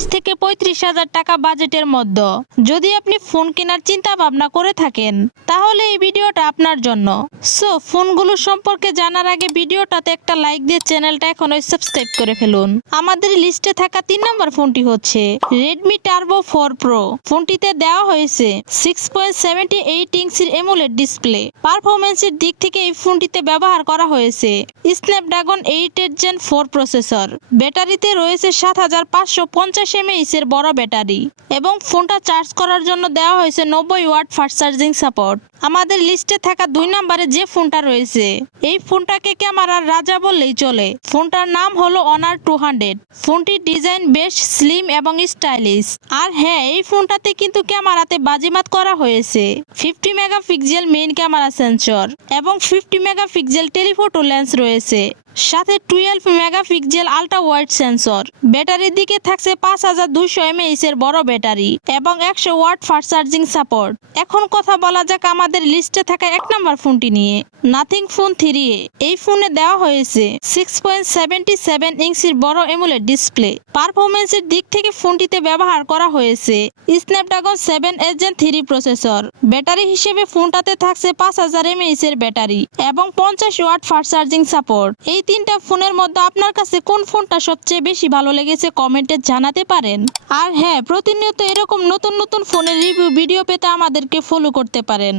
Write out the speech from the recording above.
30 থেকে 35,000 টাকা বাজেটের মধ্যে যদি আপনি ফোন কেনার চিন্তা ভাবনা করে থাকেন তাহলে এই ভিডিওটা আপনার জন্য। সো ফোনগুলো সম্পর্কে জানার আগে ভিডিওটাতে একটা লাইক দিয়ে চ্যানেলটা এখনই সাবস্ক্রাইব করে ফেলুন। আমাদের লিস্টে থাকা 3 নম্বর ফোনটি হচ্ছে Redmi Turbo 4 Pro। ফোনটিতে দেওয়া হয়েছে 6.78 ইঞ্চির AMOLED ডিসপ্লে। পারফরম্যান্সের দিক থেকে এই ফোনটিতে ব্যবহার করা হয়েছে Snapdragon 8 Gen 4 প্রসেসর। ব্যাটারিতে রয়েছে 7550 mAh এর বড় ব্যাটারি এবং ফোনটা চার্জ করার জন্য দেওয়া হয়েছে 90 ওয়াট ফাস্ট চার্জিং সাপোর্ট। আমাদের লিস্টে থাকা 2 নম্বরে যে ফোনটা রয়েছে এই ফোনটাকে ক্যামেরার রাজা বললেই চলে। ফোনটার নাম হলো Honor 200। ফোনটির ডিজাইন বেশ স্লিম এবং স্টাইলিশ। আর হ্যাঁ, এই ফোনটাতে কিন্তু ক্যামেরাতে বাজিমাত করা হয়েছে 50 মেগাপিক্সেল মেইন ক্যামেরা সেন্সর এবং 50 মেগাপিক্সেল টেলিফোটো লেন্স রয়েছে, সাথে 12 মেগাপিক্সেল আল্ট্রা ওয়াইড সেন্সর। ব্যাটারির দিকে থাকছে 5200 mAh এর বড় ব্যাটারি এবং 100 ওয়াট ফাস্ট চার্জিং সাপোর্ট। এখন কথা বলা যাক আমাদের লিস্টে থাকা 1 নম্বর ফোনটি নিয়ে, নাথিং ফোন 3A। এই ফোনে দেওয়া হয়েছে 6.77 ইঞ্চির বড় AMOLED ডিসপ্লে। পারফরম্যান্সের দিক থেকে ফোনটিতে ব্যবহার করা হয়েছে Snapdragon 7 Gen 3 প্রসেসর। ব্যাটারি হিসেবে ফোনটাতে থাকছে 5000 mAh এর ব্যাটারি এবং 50 ওয়াট ফাস্ট চার্জিং সাপোর্ট। এই 3টা ফোনের মধ্যে আপনার কাছে কোন ফোনটা সবচেয়ে বেশি ভালো লেগেছে কমেন্টে জানাতে পারেন। আর হ্যাঁ, প্রতিনিয়ত এরকম নতুন নতুন ফোনের রিভিউ ভিডিও পেতে আমাদেরকে ফলো করতে পারেন।